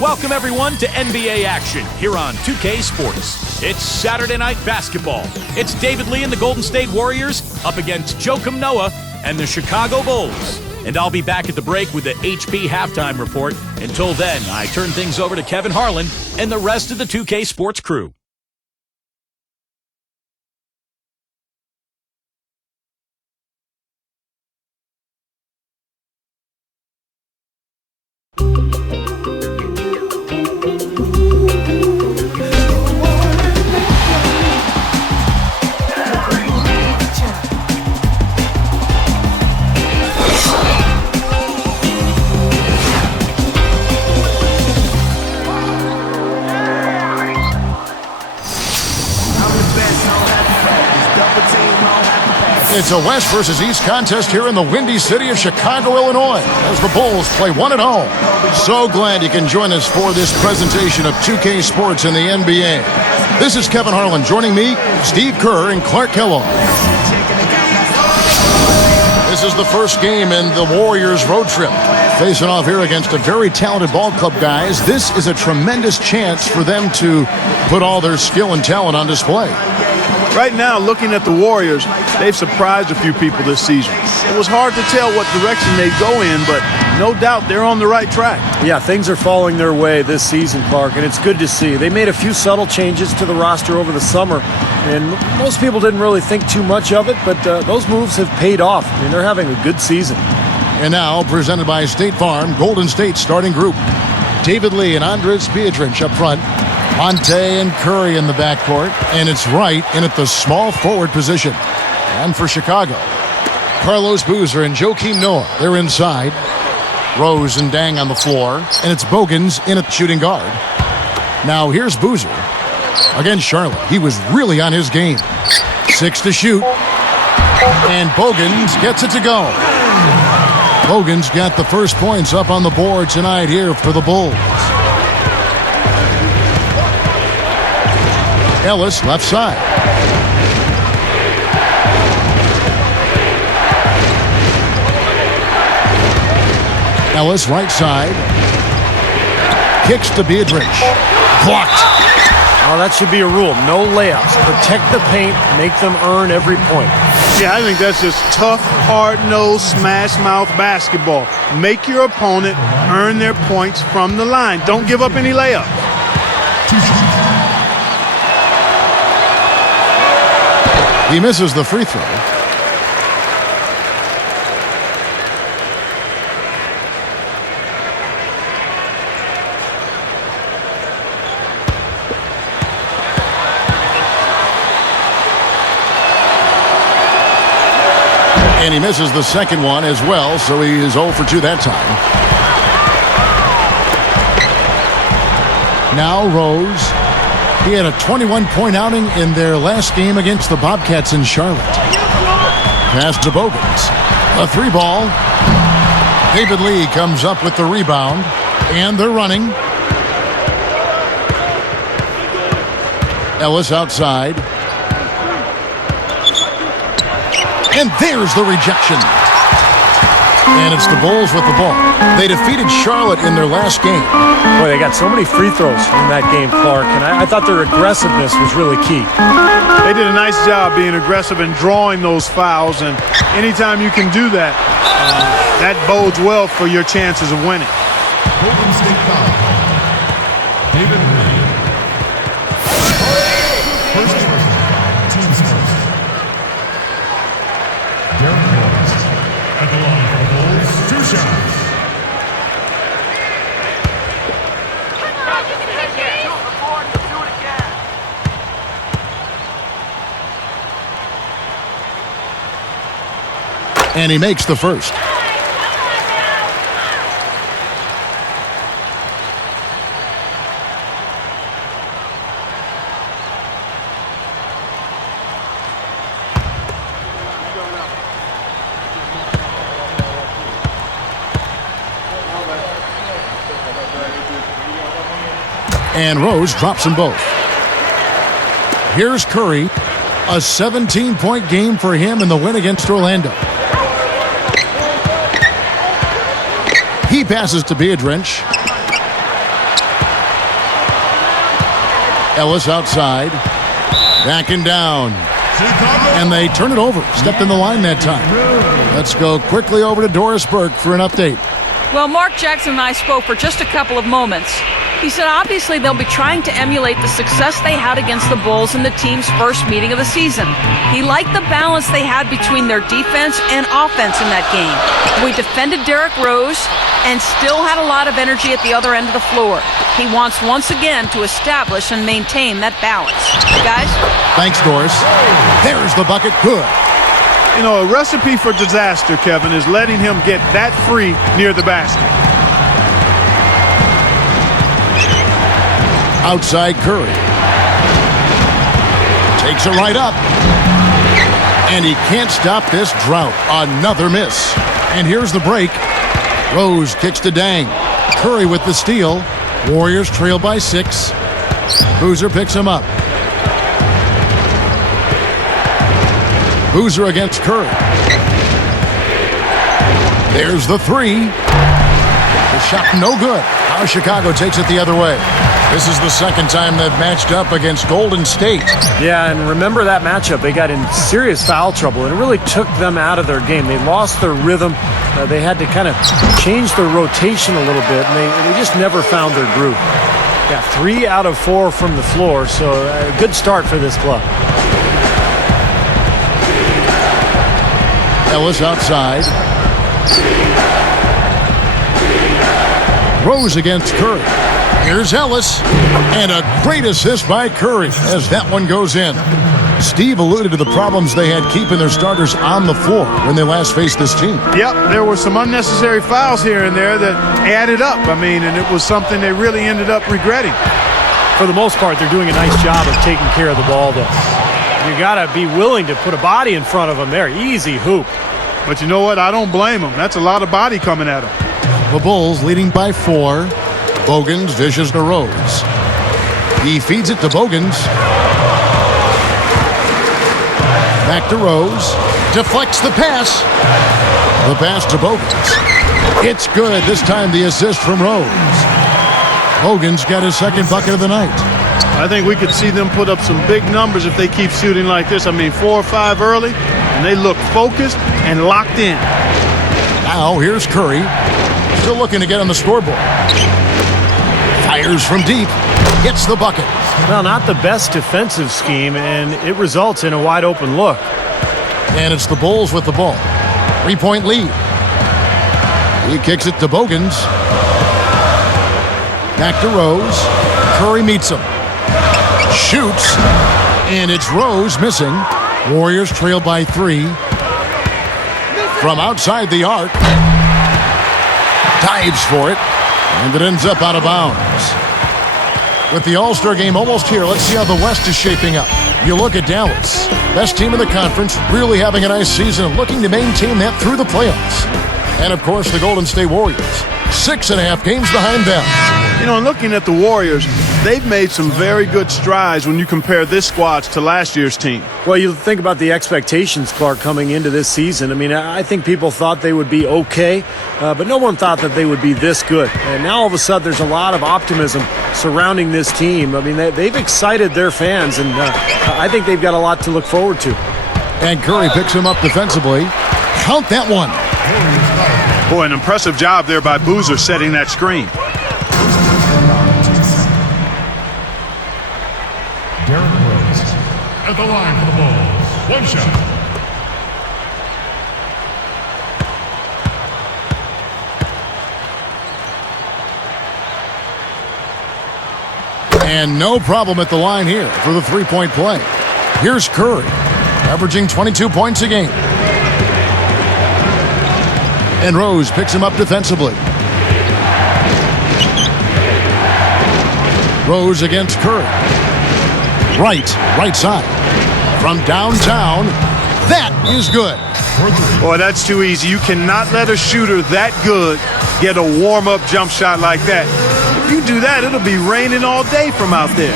Welcome, everyone, to NBA action here on 2K Sports. It's Saturday night basketball. It's David Lee and the Golden State Warriors up against Joakim Noah and the Chicago Bulls. And I'll be back at the break with the HP halftime report. Until then, I turn things over to Kevin Harlan and the rest of the 2K Sports crew. It's a West versus East contest here in the windy city of Chicago, Illinois, as the Bulls play one at home. So glad you can join us for this presentation of 2K Sports in the NBA. This is Kevin Harlan. Joining me, Steve Kerr and Clark Kellogg. This is the first game in the Warriors road trip. Facing off here against a very talented ball club, guys. This is a tremendous chance for them to put all their skill and talent on display. Right now, looking at the Warriors, they've surprised a few people this season. It was hard to tell what direction they'd go in, but no doubt they're on the right track. Yeah, things are falling their way this season, Clark, and it's good to see. They made a few subtle changes to the roster over the summer, and most people didn't really think too much of it, but those moves have paid off. I mean, they're having a good season. And now, presented by State Farm, Golden State starting group. David Lee and Andres Pietrich up front. Monte and Curry in the backcourt, and it's Wright in at the small forward position. And for Chicago, Carlos Boozer and Joakim Noah, they're inside. Rose and Dang on the floor, and it's Bogans in at shooting guard. Now here's Boozer against Charlotte. He was really on his game. 6 to shoot, and Bogans gets it to go. Bogans got the first points up on the board tonight here for the Bulls. Ellis left side. Ellis right side. Kicks to Pietrich. Blocked. Oh, that should be a rule. No layups. Protect the paint. Make them earn every point. Yeah, I think that's just tough, hard-nosed, smash-mouth basketball. Make your opponent earn their points from the line. Don't give up any layups. He misses the free throw. And he misses the second one as well, so he is 0 for 2 that time. Now Rose. He had a 21-point outing in their last game against the Bobcats in Charlotte. Pass to Bogans. A 3-ball. David Lee comes up with the rebound, and they're running. Ellis outside. And there's the rejection. And it's the Bulls with the ball. They defeated Charlotte in their last game. Boy, they got so many free throws in that game, Clark, and I thought their aggressiveness was really key. They did a nice job being aggressive and drawing those fouls, and anytime you can do that, that bodes well for your chances of winning. Golden State foul. David Lee. First person, team's first. Darren Rose at the line for the Bulls. 2 shots. And he makes the first. And Rose drops them both. Here's Curry. A 17-point game for him in the win against Orlando. He passes to Pietrich. Ellis outside. Backing down. And they turn it over. Stepped in the line that time. Let's go quickly over to Doris Burke for an update. Well, Mark Jackson and I spoke for just a couple of moments. He said obviously they'll be trying to emulate the success they had against the Bulls in the team's first meeting of the season. He liked the balance they had between their defense and offense in that game. We defended Derrick Rose and still had a lot of energy at the other end of the floor. He wants once again to establish and maintain that balance. Guys? Thanks, Doris. There's the bucket. Good. You know, a recipe for disaster, Kevin, is letting him get that free near the basket. Outside Curry. Takes it right up. And he can't stop this drought. Another miss. And here's the break. Rose kicks to Dang. Curry with the steal. Warriors trail by 6. Boozer picks him up. Boozer against Curry. There's the 3. The shot no good. Now Chicago takes it the other way. This is the second time they've matched up against Golden State. Yeah, and remember that matchup. They got in serious foul trouble, and it really took them out of their game. They lost their rhythm. They had to kind of change their rotation a little bit, and they just never found their groove. Yeah, 3 out of 4 from the floor, so a good start for this club. Ellis outside. Rose against Curry. Here's Ellis. And a great assist by Curry as that one goes in. Steve alluded to the problems they had keeping their starters on the floor when they last faced this team. Yep, there were some unnecessary fouls here and there that added up. I mean, and it was something they really ended up regretting. For the most part, they're doing a nice job of taking care of the ball, though. You got to be willing to put a body in front of them there. Easy hoop. But you know what? I don't blame them. That's a lot of body coming at them. The Bulls leading by 4. Bogans dishes to Rose. He feeds it to Bogans. Back to Rose. Deflects the pass. The pass to Bogans. It's good. This time the assist from Rose. Bogans got his second bucket of the night. I think we could see them put up some big numbers if they keep shooting like this. I mean, 4 or 5 early, and they look focused and locked in. Now here's Curry. Still looking to get on the scoreboard. Fires from deep. Gets the bucket. Well, not the best defensive scheme, and it results in a wide open look. And it's the Bulls with the ball. 3-point lead. He kicks it to Bogans. Back to Rose. Curry meets him. Shoots. And it's Rose missing. Warriors trail by 3. From outside the arc. Dives for it. And it ends up out of bounds. With the All-Star game almost here, let's see how the West is shaping up. You look at Dallas, best team in the conference, really having a nice season and looking to maintain that through the playoffs. And, of course, the Golden State Warriors, 6.5 games behind them. You know, looking at the Warriors, they've made some very good strides when you compare this squad to last year's team. Well, you think about the expectations, Clark, coming into this season. I mean, I think people thought they would be okay, but no one thought that they would be this good. And now all of a sudden there's a lot of optimism surrounding this team. I mean, they've excited their fans, and I think they've got a lot to look forward to. And Curry picks him up defensively. Count that one. Boy, an impressive job there by Boozer setting that screen. Derrick Rose at the line for the Bulls. 1 shot. And no problem at the line here for the 3-point play. Here's Curry, averaging 22 points a game. And Rose picks him up defensively. Rose against Curry. Right side. From downtown, that is good. Boy, that's too easy. You cannot let a shooter that good get a warm-up jump shot like that. If you do that, it'll be raining all day from out there.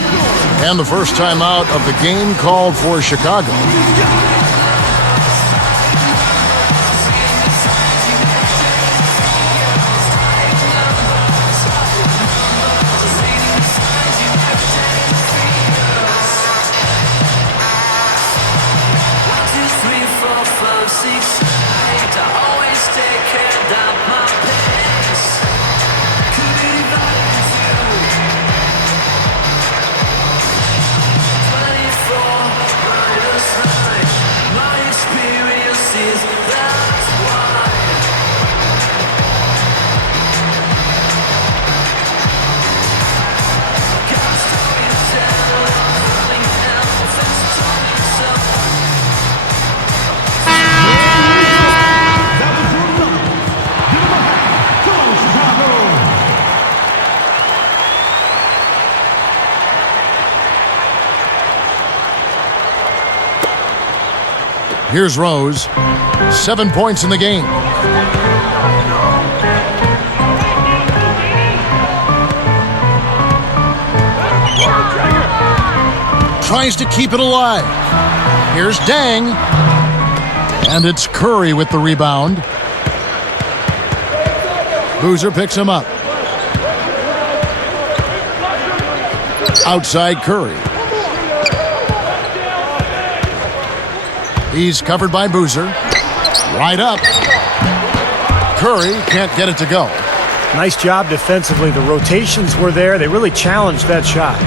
And the first time out of the game called for Chicago. Here's Rose. 7 points in the game. Tries to keep it alive. Here's Dang. And it's Curry with the rebound. Boozer picks him up. Outside Curry. He's covered by Boozer. Right up. Curry can't get it to go. Nice job defensively. The rotations were there. They really challenged that shot.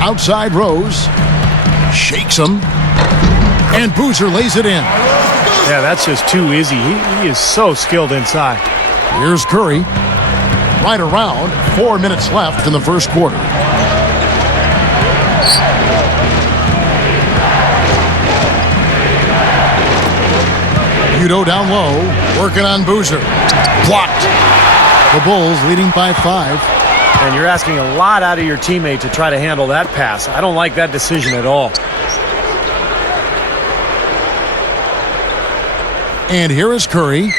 Outside Rose. Shakes him. And Boozer lays it in. Yeah, that's just too easy. He is so skilled inside. Here's Curry. Right around. 4 minutes left in the first quarter. Udo down low. Working on Boozer. Blocked. The Bulls leading by 5. And you're asking a lot out of your teammate to try to handle that pass. I don't like that decision at all. And here is Curry.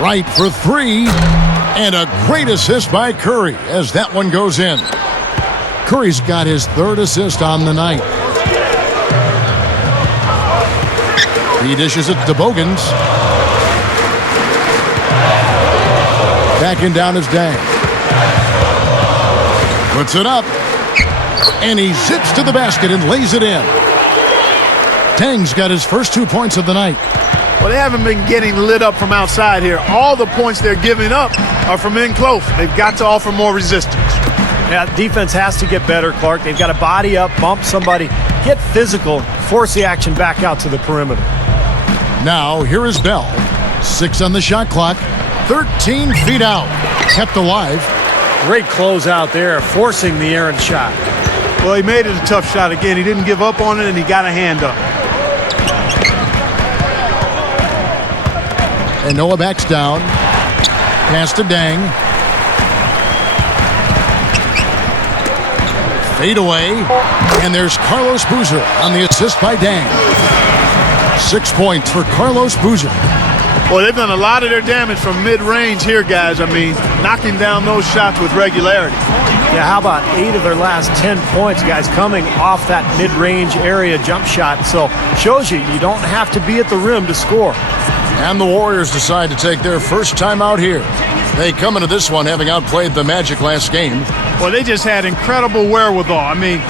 Right for 3. And a great assist by Curry as that one goes in. Curry's got his 3rd assist on the night. He dishes it to Bogans. Backing down his Dang. Puts it up. And he zips to the basket and lays it in. Dang's got his first 2 points of the night. Well, they haven't been getting lit up from outside here. All the points they're giving up are from in close. They've got to offer more resistance. Yeah, defense has to get better, Clark. They've got to body up, bump somebody, get physical, force the action back out to the perimeter. Now, here is Bell. 6 on the shot clock. 13 feet out. Kept alive. Great close out there, forcing the errant shot. Well, he made it a tough shot again. He didn't give up on it, and he got a hand up. And Noah backs down. Pass to Dang. Fade away. And there's Carlos Boozer on the assist by Dang. 6 points for Carlos Boozer. Well, they've done a lot of their damage from mid-range here, guys. I mean, knocking down those shots with regularity. Yeah, how about 8 of their last 10 points, guys, coming off that mid-range area jump shot. So, shows you don't have to be at the rim to score. And the Warriors decide to take their first time out here. They come into this one having outplayed the Magic last game. Well, they just had incredible wherewithal. I mean,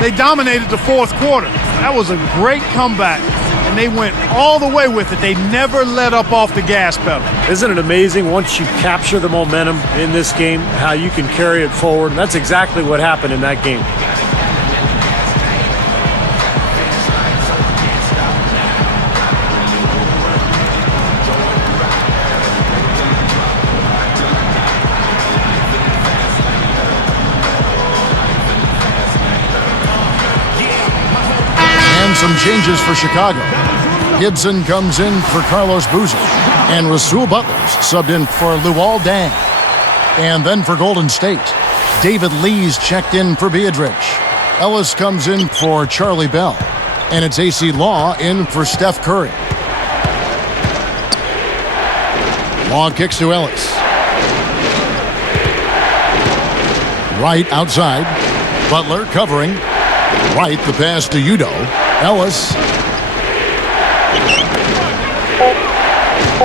they dominated the fourth quarter. That was a great comeback, and they went all the way with it. They never let up off the gas pedal. Isn't it amazing once you capture the momentum in this game, how you can carry it forward? That's exactly what happened in that game. Some changes for Chicago. Gibson comes in for Carlos Boozer. And Rasul Butler's subbed in for Luol Deng. And then for Golden State, David Lee's checked in for Beatrice. Ellis comes in for Charlie Bell. And it's AC Law in for Steph Curry. Law kicks to Ellis. Right outside. Butler covering. Right, the pass to Udo. Ellis.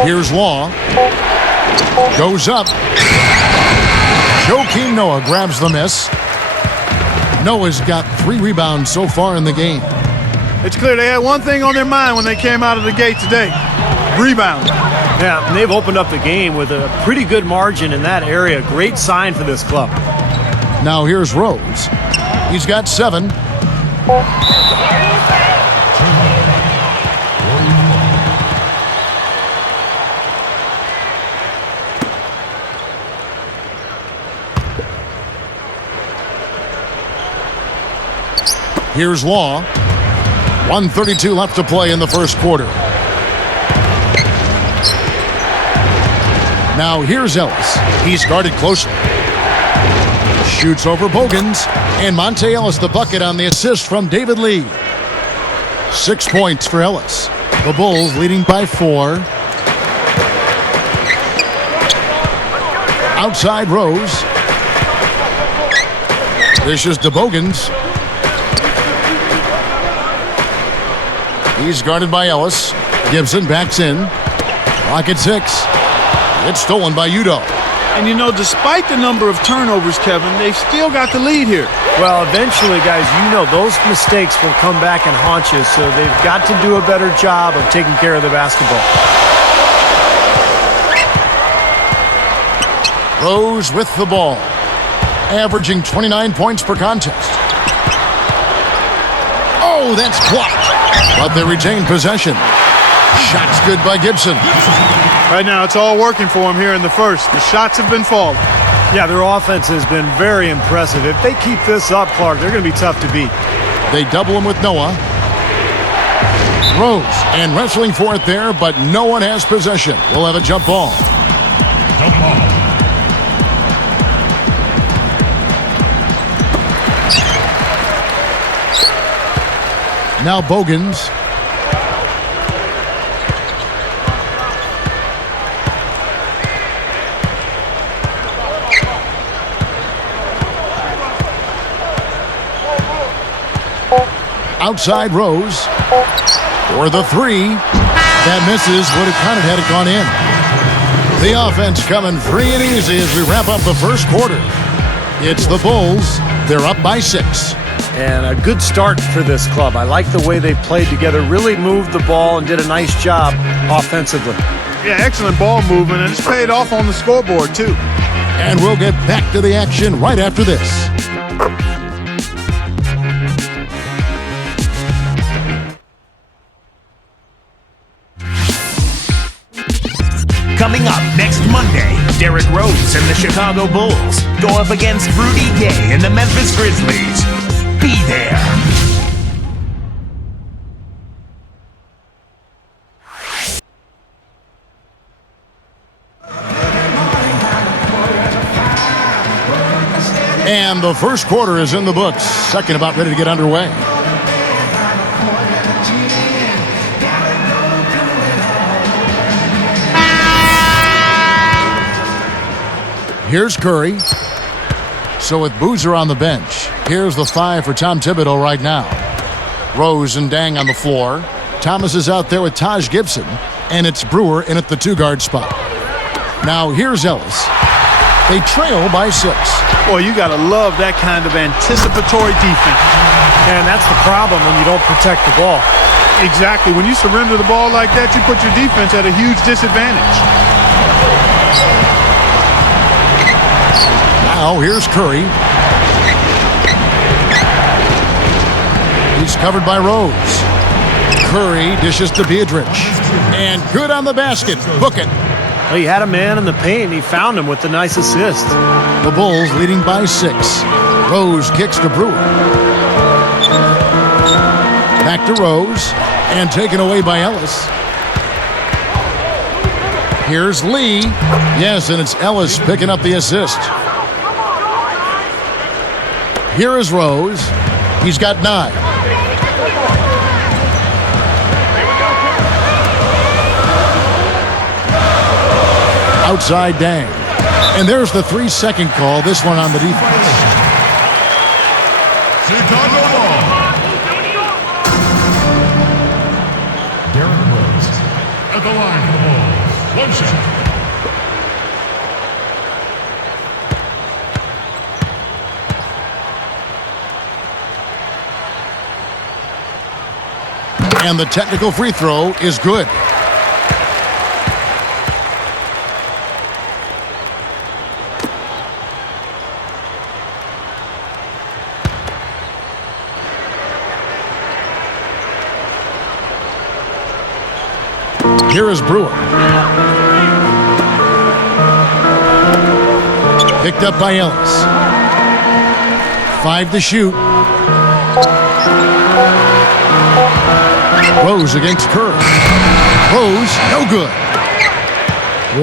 Here's Law. Goes up. Joakim Noah grabs the miss. Noah's got 3 rebounds so far in the game. It's clear they had one thing on their mind when they came out of the gate today. Rebound. Yeah, and they've opened up the game with a pretty good margin in that area. Great sign for this club. Now here's Rose. He's got 7. Here's Law. 1:32 left to play in the first quarter. Now here's Ellis. He's guarded closely. Shoots over Bogans. And Monte Ellis the bucket on the assist from David Lee. 6 points for Ellis. The Bulls leading by 4. Outside Rose. Dishes to Bogans. He's guarded by Ellis. Gibson backs in. Clock at 6. It's stolen by Udoh. And you know, despite the number of turnovers, Kevin, they've still got the lead here. Well, eventually, guys, you know those mistakes will come back and haunt you, so they've got to do a better job of taking care of the basketball. Rose with the ball, averaging 29 points per contest. Oh, that's blocked, but they retain possession. Shots good by Gibson. Right now, it's all working for him here in the first. The shots have been falling. Yeah, their offense has been very impressive. If they keep this up, Clark, they're going to be tough to beat. They double him with Noah. Rose, and wrestling for it there, but no one has possession. We'll have a jump ball. Jump ball. Now Bogans. Outside Rose for the 3. That misses. Would have counted had it gone in. The offense coming free and easy as we wrap up the first quarter. It's the Bulls. They're up by 6. And a good start for this club. I like the way they played together, really moved the ball and did a nice job offensively. Yeah, excellent ball movement, and it's paid off on the scoreboard, too. And we'll get back to the action right after this. Coming up next Monday, Derrick Rose and the Chicago Bulls go up against Rudy Gay and the Memphis Grizzlies. Be there. And the first quarter is in the books. Second about ready to get underway. Here's Curry. So with Boozer on the bench, here's the 5 for Tom Thibodeau right now. Rose and Dang on the floor. Thomas is out there with Taj Gibson, and it's Brewer in at the 2-guard spot. Now here's Ellis. They trail by 6. Boy, you got to love that kind of anticipatory defense. And that's the problem when you don't protect the ball. Exactly. When you surrender the ball like that, you put your defense at a huge disadvantage. Now here's Curry. He's covered by Rose. Curry dishes to Biedrich. And good on the basket. Book it. Well, he had a man in the paint, and he found him with the nice assist. The Bulls leading by 6. Rose kicks to Brewer. Back to Rose. And taken away by Ellis. Here's Lee. Yes, and it's Ellis picking up the assist. Here is Rose. He's got 9. Outside Dang. And there's the 3-second call. This one on the defense. Chicago ball. Derrick Rose at the line for the Bulls. 1 shot. And the technical free throw is good. Here is Brewer. Picked up by Ellis. 5 to shoot. Rose against Curry. Rose, no good.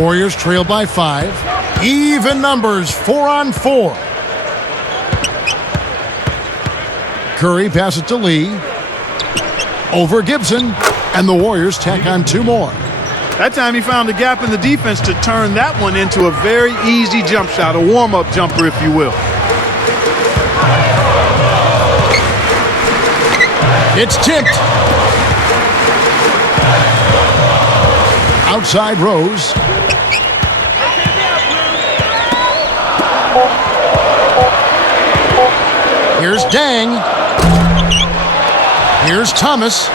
Warriors trail by 5. Even numbers, 4 on 4. Curry passes to Lee. Over Gibson. And the Warriors tack on 2 more. That time he found a gap in the defense to turn that one into a very easy jump shot, a warm-up jumper, if you will. It's tipped. Outside Rose. Here's Dang. Here's Thomas.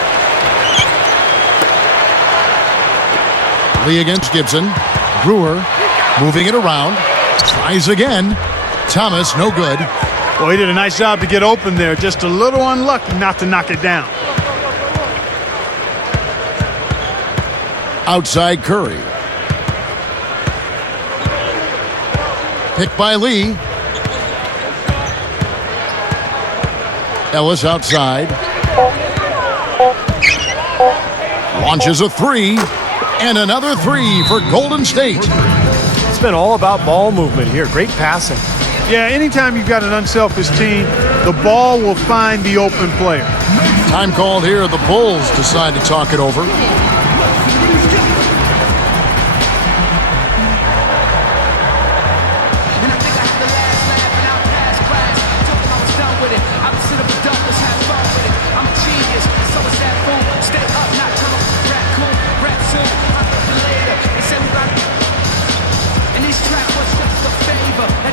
Lee against Gibson. Brewer moving it around. Tries again. Thomas, no good. Well, he did a nice job to get open there. Just a little unlucky not to knock it down. Outside Curry. Picked by Lee. Ellis outside. Launches a 3. And another 3 for Golden State. It's been all about ball movement here. Great passing. Yeah, anytime you've got an unselfish team, the ball will find the open player. Time called here. The Bulls decide to talk it over.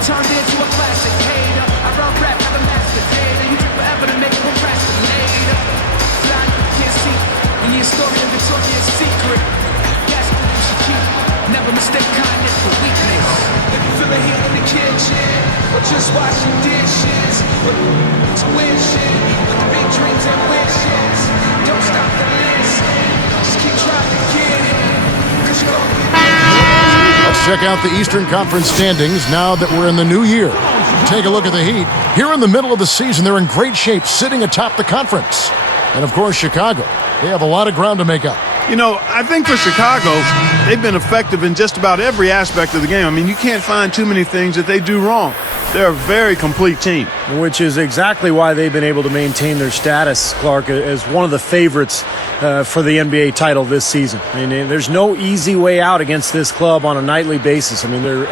Turned into a classic hater. I run rap, have a master data. You drink forever to make a procrastinator. Fly, you can't see. And your story of Victoria's Secret. That's what you should keep. Never mistake kindness for weakness. If you feel it here in the kitchen, or just washing dishes, or tuition, with the big dreams and wishes. Don't stop to listen. Just keep trying to get in. Cause you're gonna get it. Let's check out the Eastern Conference standings now that we're in the new year. Take a look at the Heat. Here in the middle of the season, they're in great shape, sitting atop the conference. And, of course, Chicago. They have a lot of ground to make up. You know, I think for Chicago, they've been effective in just about every aspect of the game. I mean, you can't find too many things that they do wrong. They're a very complete team. Which is exactly why they've been able to maintain their status, Clark, as one of the favorites for the NBA title this season. I mean, there's no easy way out against this club on a nightly basis. I mean, they're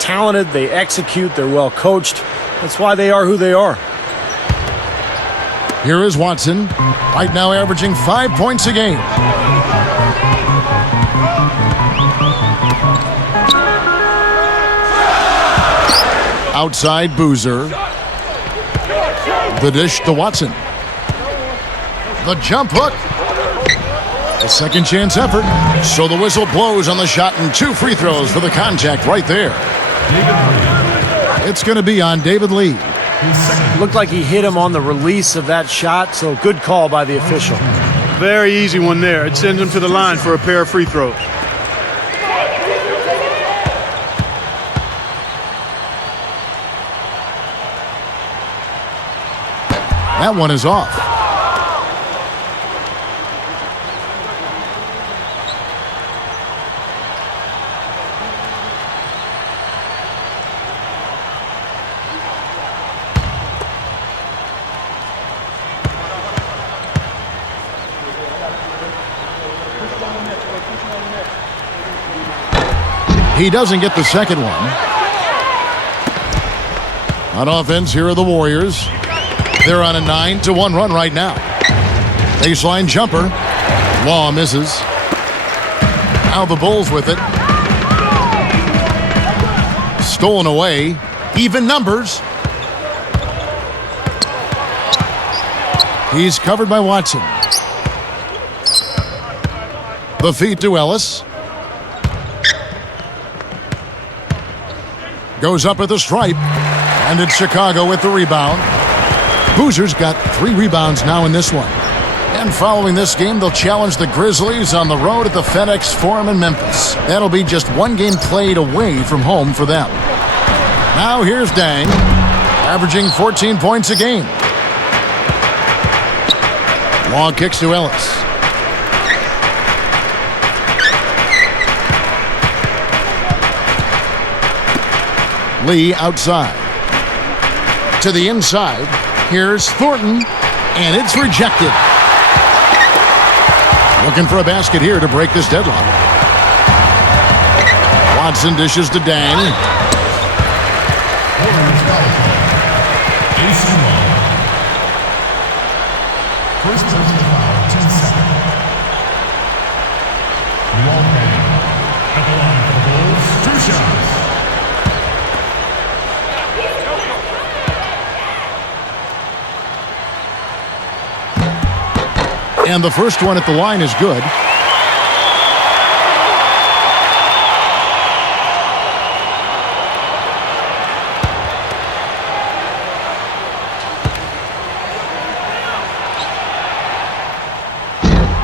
talented, they execute, they're well coached. That's why they are who they are. Here is Watson, right now averaging 5 points a game. Outside Boozer. The dish to Watson. The jump hook. A second chance effort. So the whistle blows on the shot and 2 free throws for the contact right there. It's going to be on David Lee. Looked like he hit him on the release of that shot, so good call by the official. Very easy one there. It sends him to the line for a pair of free throws. That one is off. He doesn't get the second one. On offense, here are the Warriors. They're on a 9-1 run right now. Baseline jumper. Law misses. Now the Bulls with it. Stolen away. Even numbers. He's covered by Watson. The feed to Ellis. Goes up at the stripe. And it's Chicago with the rebound. Boozer's got 3 rebounds now in this one. And following this game, they'll challenge the Grizzlies on the road at the FedEx Forum in Memphis. That'll be just 1 game played away from home for them. Now here's Dang, averaging 14 points a game. Long kicks to Ellis. Lee outside. To the inside. Here's Thornton, and it's rejected. Looking for a basket here to break this deadlock. Watson dishes to Dang. First personal foul, 10 seconds. Wall man at the line for the Bulls. 2 shots. And the first one at the line is good.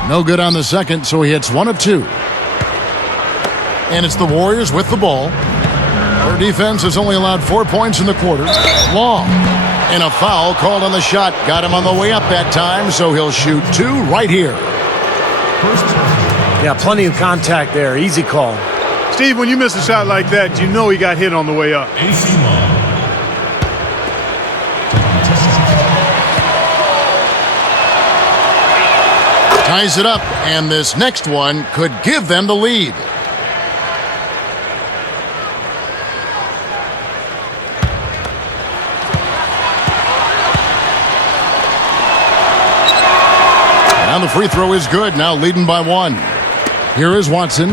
No good on the second, so he hits 1 of 2. And it's the Warriors with the ball. Their defense has only allowed 4 points in the quarter. Long. And a foul called on the shot. Got him on the way up that time, so he'll shoot 2 right here. Yeah, plenty of contact there. Easy call. Steve, when you miss a shot like that, you know he got hit on the way up. AC Long. Ties it up, and this next one could give them the lead. And the free throw is good, now leading by 1. Here is Watson.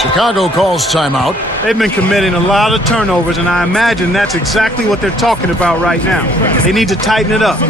Chicago calls timeout. They've been committing a lot of turnovers, and I imagine that's exactly what they're talking about right now. They need to tighten it up.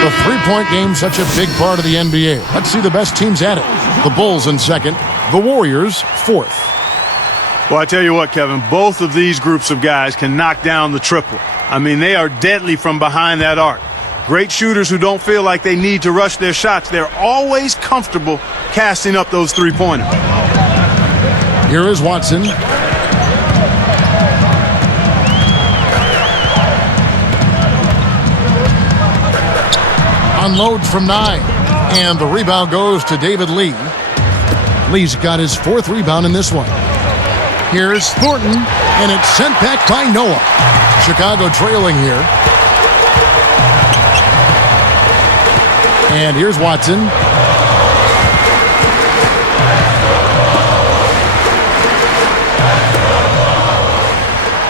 The three-point game, such a big part of the NBA. Let's see the best teams at it. The Bulls in second, the Warriors fourth. Well, I tell you what, Kevin, both of these groups of guys can knock down the triple. I mean, they are deadly from behind that arc. Great shooters who don't feel like they need to rush their shots. They're always comfortable casting up those three-pointers. Here is Watson. Unloads from 9. And the rebound goes to David Lee. Lee's got his 4th rebound in this one. Here's Thornton, and it's sent back by Noah. Chicago trailing here. And here's Watson.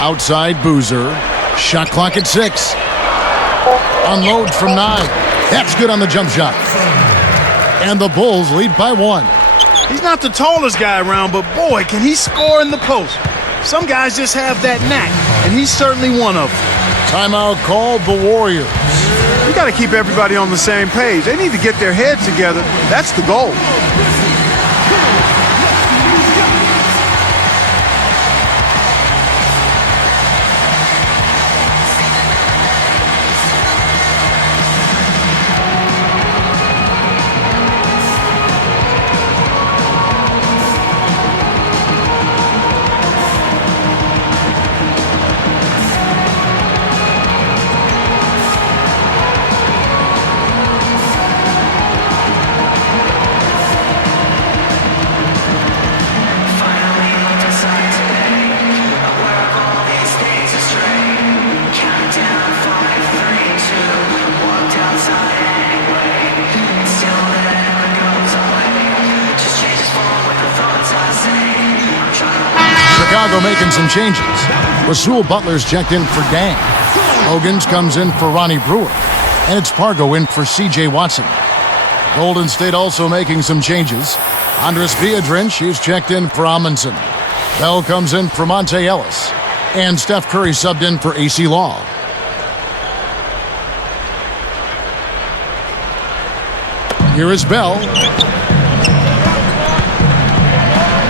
Outside Boozer. Shot clock at 6. Unloads from 9. That's good on the jump shot. And the Bulls lead by 1. He's not the tallest guy around, but boy, can he score in the post. Some guys just have that knack, and he's certainly one of them. Timeout called the Warriors. You got to keep everybody on the same page. They need to get their heads together. That's the goal. Chicago making some changes. Rasul Butler's checked in for Dang. Hogan's comes in for Ronnie Brewer. And it's Pargo in for C.J. Watson. Golden State also making some changes. Andres Biedrins, he's checked in for Amundsen. Bell comes in for Monte Ellis. And Steph Curry subbed in for AC Law. Here is Bell.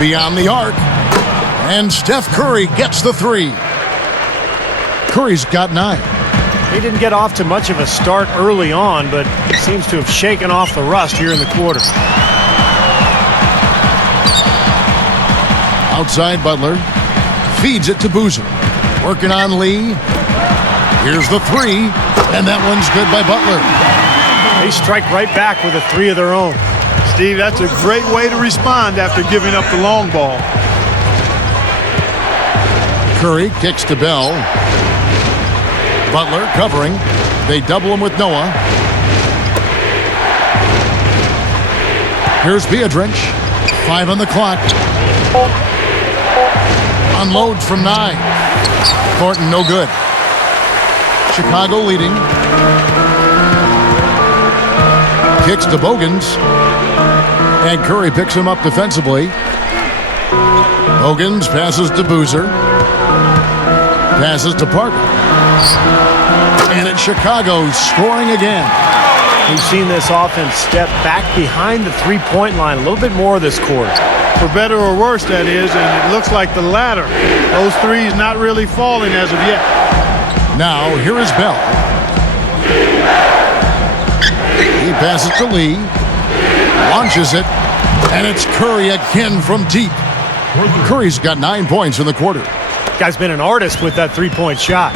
Beyond the arc. And Steph Curry gets the three. Curry's got 9. He didn't get off to much of a start early on, but seems to have shaken off the rust here in the quarter. Outside Butler. Feeds it to Boozer. Working on Lee. Here's the three. And that one's good by Butler. They strike right back with a three of their own. Steve, that's a great way to respond after giving up the long ball. Curry kicks to Bell. Butler covering. They double him with Noah. Here's Biedrins. 5 on the clock. Unloads from 9. Thornton no good. Chicago leading. Kicks to Bogans. And Curry picks him up defensively. Bogans passes to Boozer. Passes to Parker. And it's Chicago scoring again. We've seen this offense step back behind the three-point line a little bit more this quarter. For better or worse, that is, and it looks like the latter. Those threes not really falling as of yet. Now, here is Bell. He passes to Lee. Launches it. And it's Curry again from deep. Curry's got 9 points in the quarter. Guy's been an artist with that three-point shot.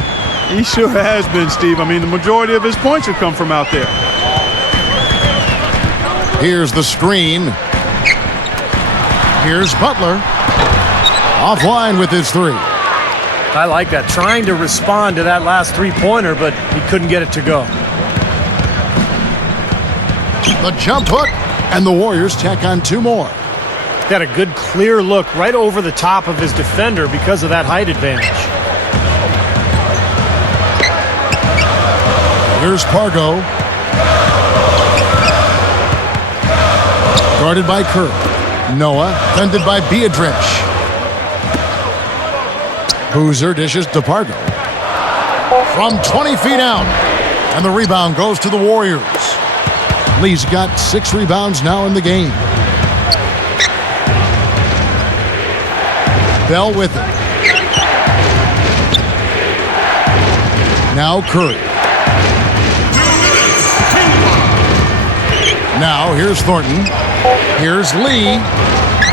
He sure has been, Steve. I mean, the majority of his points have come from out there. Here's the screen. Here's Butler. Offline with his three. I like that. Trying to respond to that last three-pointer, but he couldn't get it to go. The jump hook, and the Warriors tack on 2 more. Got a good clear look right over the top of his defender because of that height advantage. Here's Pargo. Guarded by Kerr. Noah, fended by Biedrins. Boozer dishes to Pargo. From 20 feet out. And the rebound goes to the Warriors. Lee's got 6 rebounds now in the game. Bell with it. Now Curry. Now here's Thornton. Here's Lee.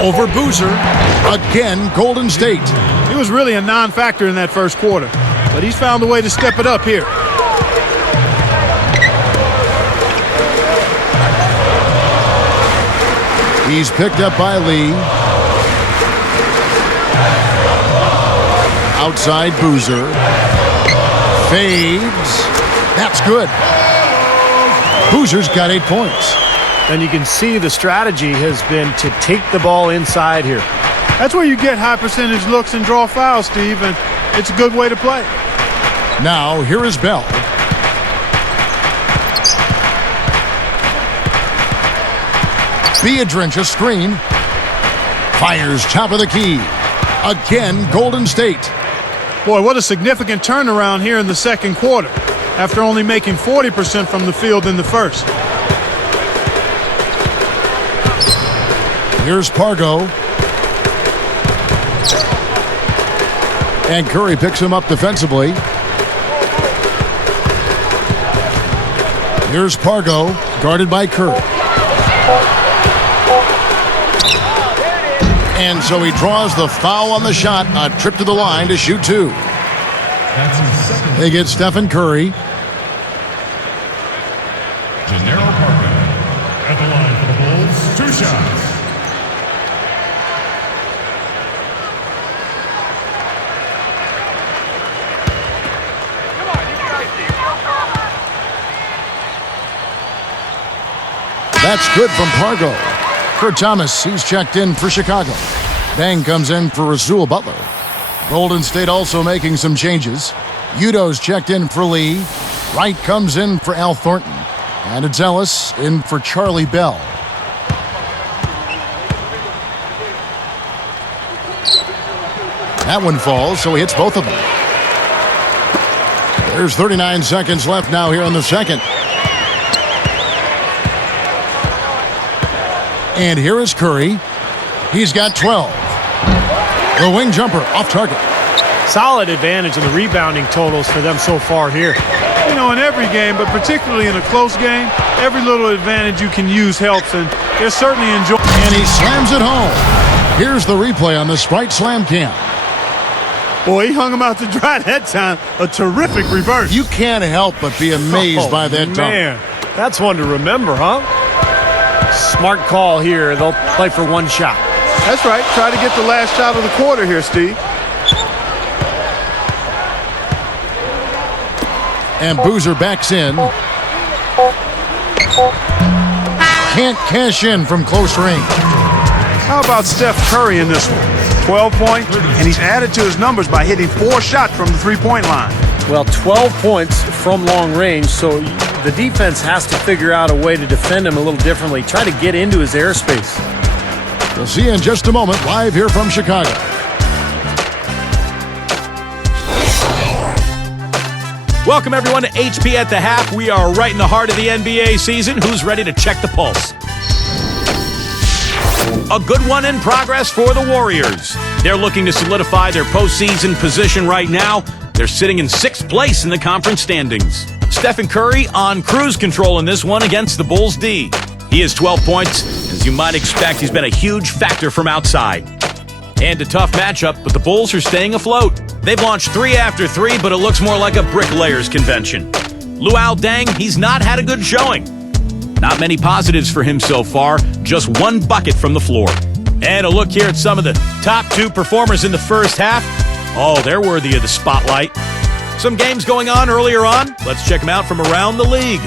Over Boozer. Again, Golden State. He was really a non-factor in that first quarter, but he's found a way to step it up here. He's picked up by Lee. Outside Boozer. Fades. That's good. Boozer's got 8 points. And you can see the strategy has been to take the ball inside here. That's where you get high percentage looks and draw fouls, Steve, and it's a good way to play. Now, here is Bell. Biedrins a screen. Fires top of the key. Again, Golden State. Boy, what a significant turnaround here in the second quarter after only making 40% from the field in the first. Here's Pargo. And Curry picks him up defensively. Here's Pargo, guarded by Curry. And so he draws the foul on the shot. A trip to the line to shoot 2. They get Stephen Curry. Jannero Parker at the line for the Bulls. 2 shots. That's good from Pargo. Kurt Thomas, he's checked in for Chicago. Bang comes in for Rasul Butler. Golden State also making some changes. Udo's checked in for Lee. Wright comes in for Al Thornton. And it's Ellis in for Charlie Bell. That one falls, so he hits both of them. There's 39 seconds left now here in the second. And here is Curry. He's got 12. The wing jumper off target. Solid advantage in the rebounding totals for them so far here. You know, in every game, but particularly in a close game, every little advantage you can use helps, and they're certainly enjoying. And he slams it home. Here's the replay on the Sprite Slam Cam. Boy, he hung him out to dry that time. A terrific reverse. You can't help but be amazed by that dunk. Man, that's one to remember, huh? Smart call here. They'll play for one shot. That's right. Try to get the last shot of the quarter here, Steve. And Boozer backs in. Can't cash in from close range. How about Steph Curry in this one? 12 points, and he's added to his numbers by hitting 4 shots from the three-point line. Well, 12 points from long range, so the defense has to figure out a way to defend him a little differently. Try to get into his airspace. We'll see you in just a moment, live here from Chicago. Welcome, everyone, to HP at the Half. We are right in the heart of the NBA season. Who's ready to check the pulse? A good one in progress for the Warriors. They're looking to solidify their postseason position right now. They're sitting in 6th place in the conference standings. Stephen Curry on cruise control in this one against the Bulls D. He has 12 points. As you might expect, he's been a huge factor from outside. And a tough matchup, but the Bulls are staying afloat. They've launched 3 after 3, but it looks more like a bricklayers convention. Luol Deng, he's not had a good showing. Not many positives for him so far, just 1 bucket from the floor. And a look here at some of the top 2 performers in the first half. Oh, they're worthy of the spotlight. Some games going on earlier on. Let's check them out from around the league.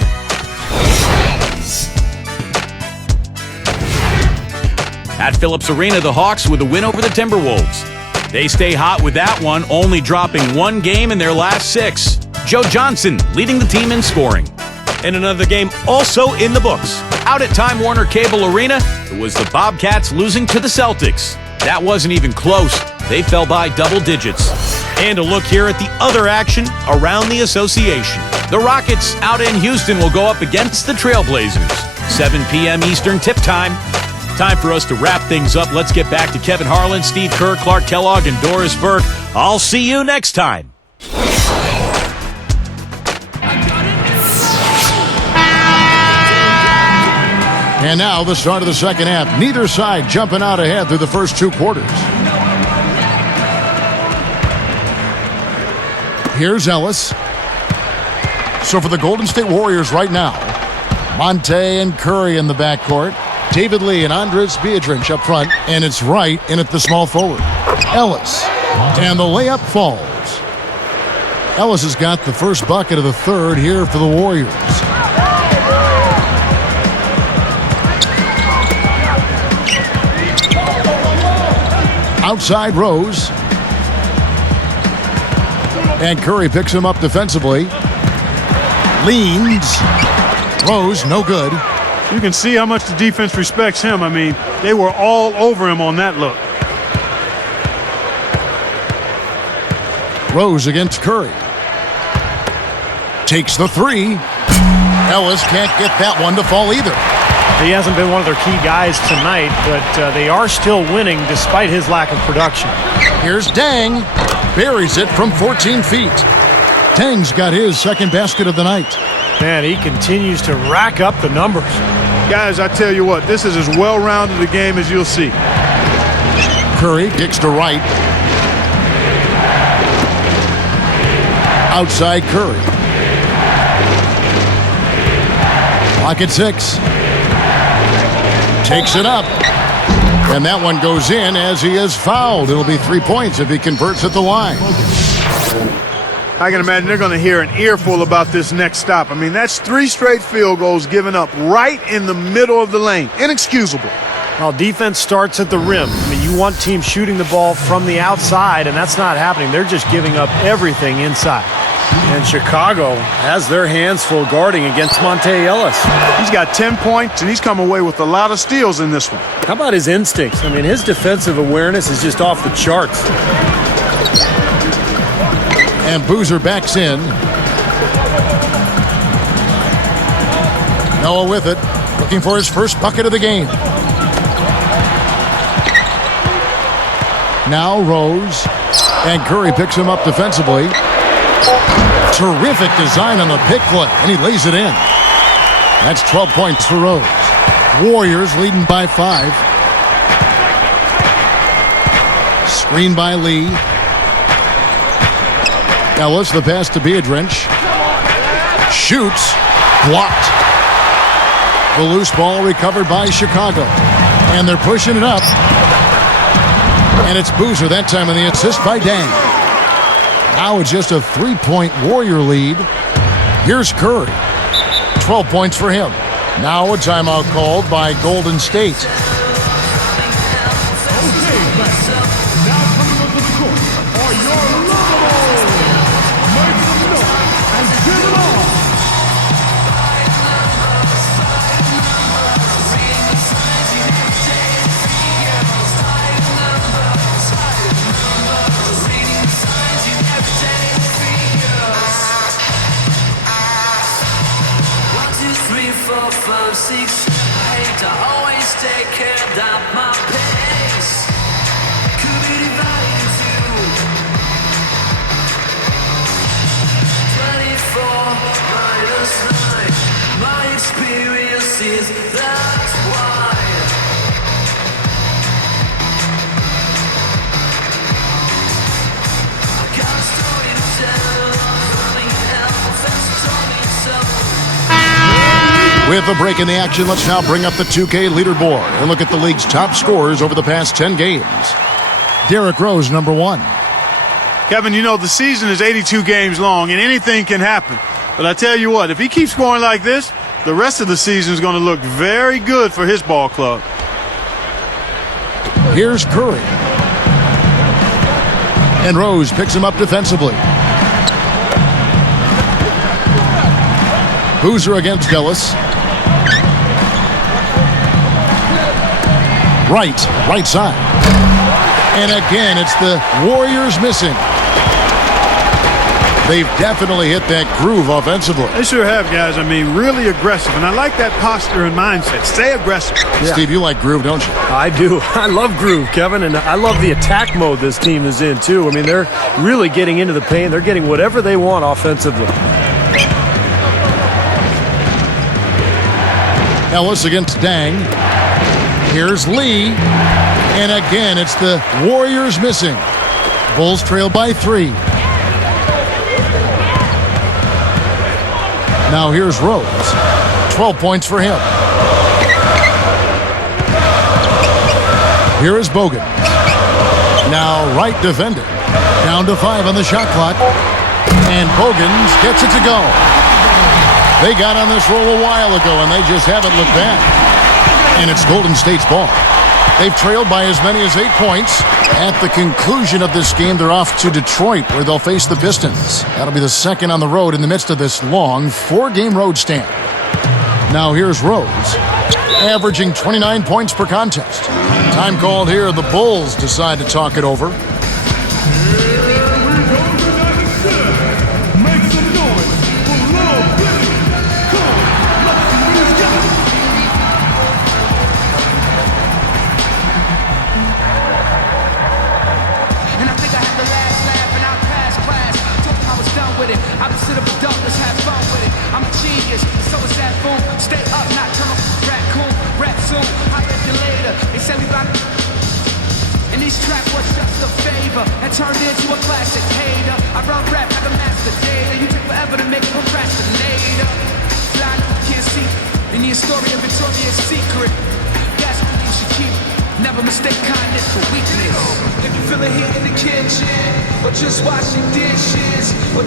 At Phillips Arena, the Hawks with a win over the Timberwolves. They stay hot with that one, only dropping 1 game in their last 6. Joe Johnson leading the team in scoring. And another game also in the books. Out at Time Warner Cable Arena, it was the Bobcats losing to the Celtics. That wasn't even close. They fell by double digits. And a look here at the other action around the association. The Rockets out in Houston will go up against the Trailblazers. 7 p.m. Eastern tip time. Time for us to wrap things up. Let's get back to Kevin Harlan, Steve Kerr, Clark Kellogg, and Doris Burke. I'll see you next time. And now the start of the second half. Neither side jumping out ahead through the first 2 quarters. Here's Ellis. So for the Golden State Warriors right now, Monte and Curry in the backcourt. David Lee and Andres Biedrins up front. And it's Wright in at the small forward. Ellis. And the layup falls. Ellis has got the first bucket of the third here for the Warriors. Outside Rose. And Curry picks him up defensively. Leans. Rose, no good. You can see how much the defense respects him. I mean, they were all over him on that look. Rose against Curry. Takes the 3. Ellis can't get that one to fall either. He hasn't been one of their key guys tonight, but they are still winning despite his lack of production. Here's Deng. Buries it from 14 feet. Deng's got his second basket of the night. Man, he continues to rack up the numbers. Guys, I tell you what, this is as well-rounded a game as you'll see. Curry kicks to Wright. Outside Curry. Clock at 6. Takes it up. And that one goes in as he is fouled. It'll be 3 points if he converts at the line. I can imagine they're going to hear an earful about this next stop. I mean, that's 3 straight field goals given up right in the middle of the lane. Inexcusable. Well, defense starts at the rim. I mean, you want teams shooting the ball from the outside, and that's not happening. They're just giving up everything inside. And Chicago has their hands full guarding against Monte Ellis. He's got 10 points, and he's come away with a lot of steals in this one. How about his instincts? I mean, his defensive awareness is just off the charts. And Boozer backs in. Noah with it, looking for his first bucket of the game. Now Rose, and Curry picks him up defensively. Terrific design on the pick play, and he lays it in. That's 12 points for Rose. Warriors leading by 5. Screen by Lee. Ellis, the pass to Biedrins. Shoots. Blocked. The loose ball recovered by Chicago. And they're pushing it up. And it's Boozer that time on the assist by Dang. Now it's just a 3-point Warrior lead. Here's Curry. 12 points for him. Now a timeout called by Golden State. Okay, fans. Now coming onto the court are your lovable. Make some noise and give it on. I always take care of my pace. Could be divided into 24 minus 9. My experience is that's why. I got a story to tell. Running hell, professor told me so. With a break in the action, let's now bring up the 2K leaderboard and look at the league's top scorers over the past 10 games. Derrick Rose, number 1. Kevin, you know, the season is 82 games long, and anything can happen. But I tell you what, if he keeps scoring like this, the rest of the season is going to look very good for his ball club. Here's Curry. And Rose picks him up defensively. Boozer against Ellis. Right side. And again, it's the Warriors missing. They've definitely hit that groove offensively. They sure have, guys. I mean, really aggressive. And I like that posture and mindset. Stay aggressive. Yeah. Steve, you like groove, don't you? I do. I love groove, Kevin, and I love the attack mode this team is in, too. I mean, they're really getting into the paint. They're getting whatever they want offensively. Ellis against Dang. Here's Lee. And again, it's the Warriors missing. Bulls trail by 3. Now here's Rose. 12 points for him. Here is Bogan. Now right defender. Down to 5 on the shot clock. And Bogan gets it to go. They got on this roll a while ago, and they just haven't looked back. And it's Golden State's ball. They've trailed by as many as 8 points. At the conclusion of this game, they're off to Detroit, where they'll face the Pistons. That'll be the second on the road in the midst of this long 4-game road stand. Now here's Rose, averaging 29 points per contest. Time called here. The Bulls decide to talk it over. Turned into a classic hater. I run rap like a master data. You take forever to make a procrastinator. Flying you can't see. And your story of Victoria's Secret. That's what you should keep. Never mistake kindness for weakness. If you feel a heat in the kitchen, or just washing dishes, or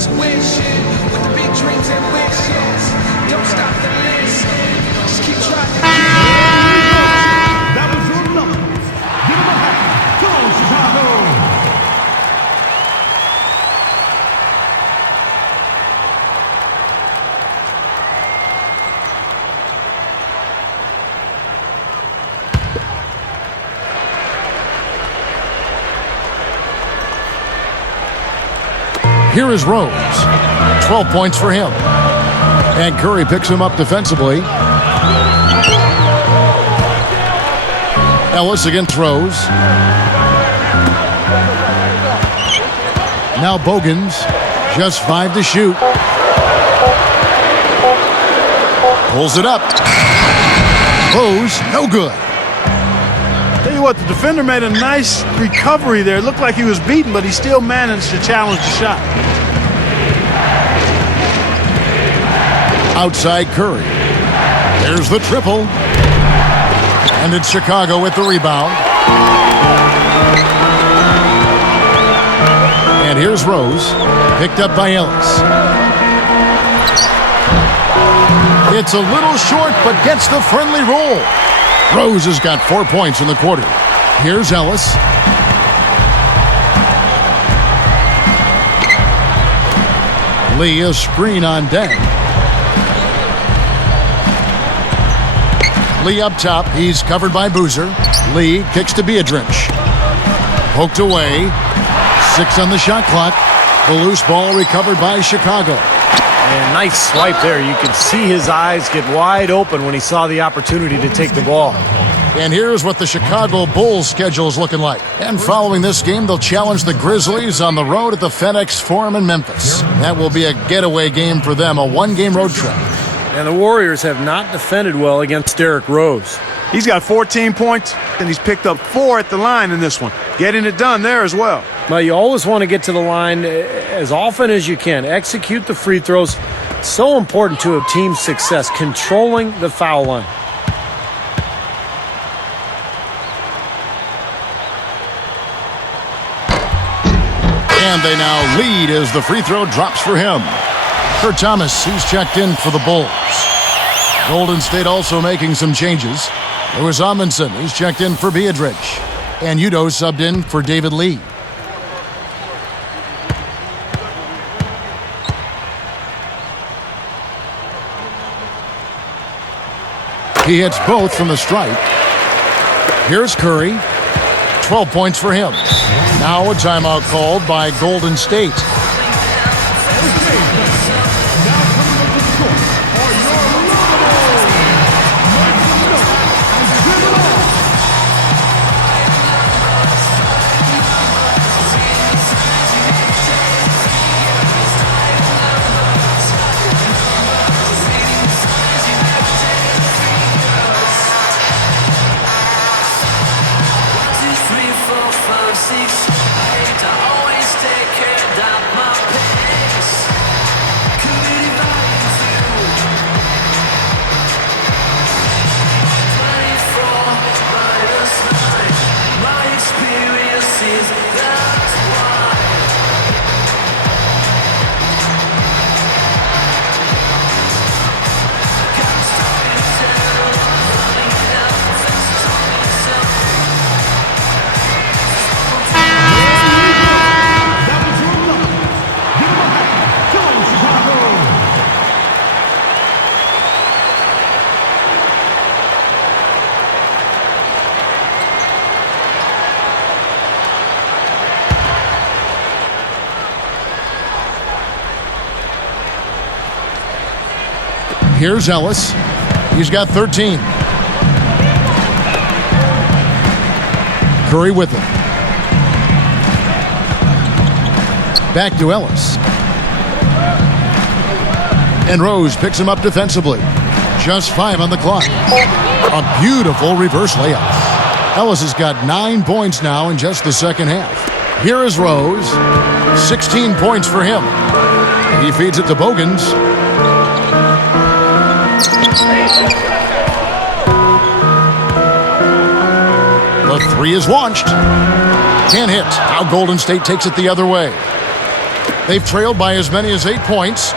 tuition, with the big dreams and wishes, don't stop to listen. Just keep trying. That was your number. Give him a hand. Come on, Chicago. Here is Rose. 12 points for him. And Curry picks him up defensively. Ellis against Rose. Now Bogans, just 5 to shoot. Pulls it up. Rose, no good. Tell you what, the defender made a nice recovery there. It looked like he was beaten, but he still managed to challenge the shot. Outside Curry. There's the triple. And it's Chicago with the rebound. And here's Rose, picked up by Ellis. It's a little short, but gets the friendly roll. Rose has got 4 points in the quarter. Here's Ellis. Lee, a screen on Deng. Lee up top. He's covered by Boozer. Lee kicks to Biedrins. Poked away. 6 on the shot clock. The loose ball recovered by Chicago. And nice swipe there. You could see his eyes get wide open when he saw the opportunity to take the ball. And here's what the Chicago Bulls schedule is looking like. And following this game, they'll challenge the Grizzlies on the road at the FedEx Forum in Memphis. That will be a getaway game for them, a 1-game road trip. And the Warriors have not defended well against Derrick Rose. He's got 14 points, and he's picked up 4 at the line in this one. Getting it done there as well. Well, you always want to get to the line as often as you can. Execute the free throws. So important to a team's success, controlling the foul line. And they now lead as the free throw drops for him. Kurt Thomas, he's checked in for the Bulls. Golden State also making some changes. Louis Amundsen, he's checked in for Biedrins. And Udo subbed in for David Lee. He hits both from the stripe. Here's Curry. 12 points for him. Now a timeout called by Golden State. Here's Ellis. He's got 13. Curry with him. Back to Ellis. And Rose picks him up defensively. Just 5 on the clock. A beautiful reverse layup. Ellis has got 9 points now in just the second half. Here is Rose. 16 points for him. He feeds it to Bogans. The 3 is launched. Can't hit. Now Golden State takes it the other way. They've trailed by as many as 8 points.